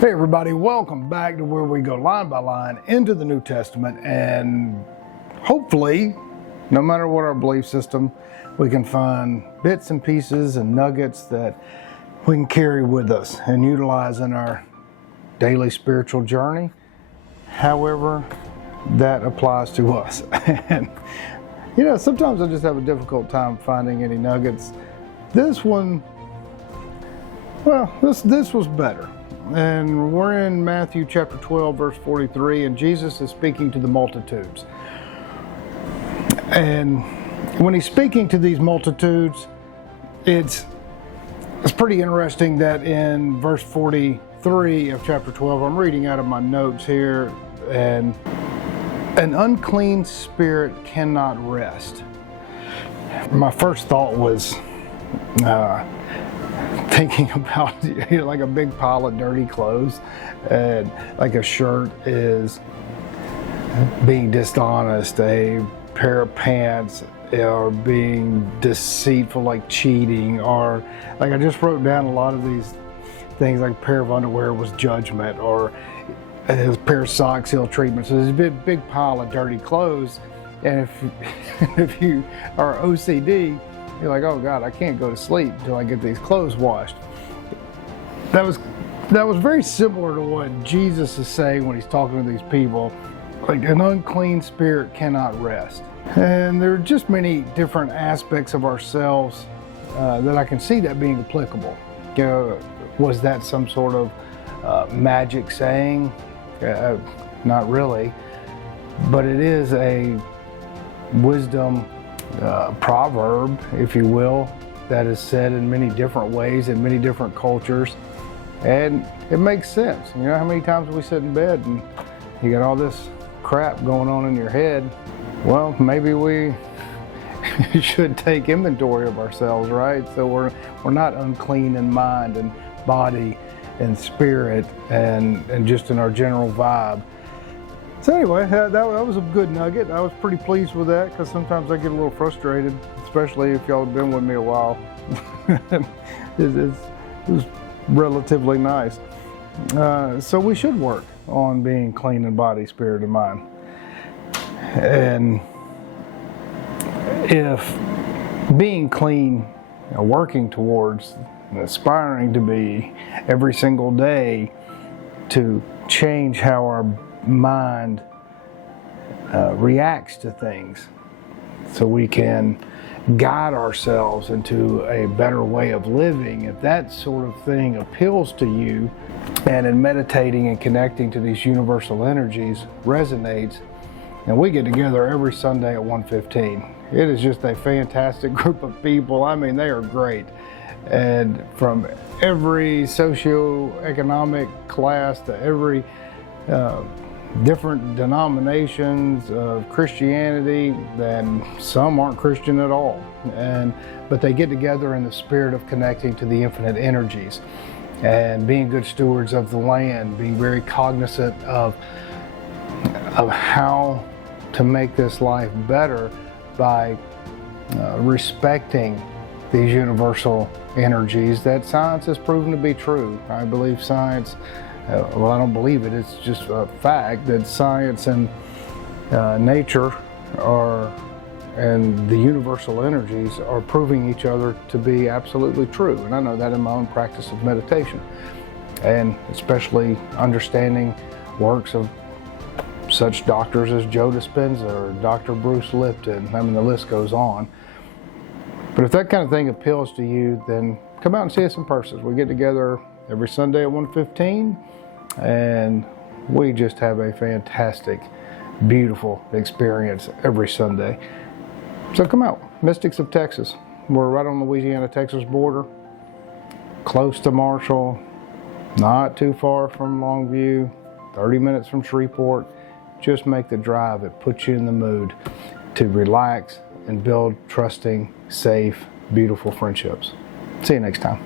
Hey everybody, welcome back to where we go line by line into the New Testament, and hopefully, no matter what our belief system, we can find bits and pieces and nuggets that we can carry with us and utilize in our daily spiritual journey, however that applies to us. And sometimes I just have a difficult time finding any nuggets. This one, this was better. And we're in Matthew chapter 12, verse 43, and Jesus is speaking to the multitudes. And when he's speaking to these multitudes, it's pretty interesting that in verse 43 of chapter 12, I'm reading out of my notes here, and an unclean spirit cannot rest. My first thought was thinking about like a big pile of dirty clothes, and like a shirt is being dishonest, a pair of pants or being deceitful, like cheating, or like I just wrote down a lot of these things, like a pair of underwear was judgment, or a pair of socks, ill treatment. So there's a big pile of dirty clothes, and if you are OCD, you're like, oh God, I can't go to sleep until I get these clothes washed. That was very similar to what Jesus is saying when he's talking to these people. Like, an unclean spirit cannot rest. And there are just many different aspects of ourselves that I can see that being applicable. Was that some sort of magic saying? Not really. But it is a wisdom proverb, if you will, that is said in many different ways in many different cultures, and it makes sense. You know how many times we sit in bed and you got all this crap going on in your head? Well, maybe we should take inventory of ourselves, right? So we're not unclean in mind and body and spirit and just in our general vibe. So anyway, that was a good nugget. I was pretty pleased with that, because sometimes I get a little frustrated, especially if y'all have been with me a while. It was relatively nice. So we should work on being clean in body, spirit, and mind. And if being clean, working towards, aspiring to be every single day, to change how our mind reacts to things, so we can guide ourselves into a better way of living. If that sort of thing appeals to you, and in meditating and connecting to these universal energies resonates, and we get together every Sunday at 1:15. It is just a fantastic group of people. I mean, they are great, and from every socioeconomic class to every different denominations of Christianity, and some aren't Christian at all, but they get together in the spirit of connecting to the infinite energies and being good stewards of the land, being very cognizant of how to make this life better by respecting these universal energies that science has proven to be true. I believe science, I don't believe it, it's just a fact that science and nature and the universal energies are proving each other to be absolutely true. And I know that in my own practice of meditation, and especially understanding works of such doctors as Joe Dispenza or Dr. Bruce Lipton. I mean, the list goes on. But if that kind of thing appeals to you, then come out and see us in person. We get together every Sunday at 1:15, and we just have a fantastic, beautiful experience every Sunday. So come out, Mystics of Texas. We're right on the Louisiana-Texas border, close to Marshall, not too far from Longview, 30 minutes from Shreveport. Just make the drive. It puts you in the mood to relax and build trusting, safe, beautiful friendships. See you next time.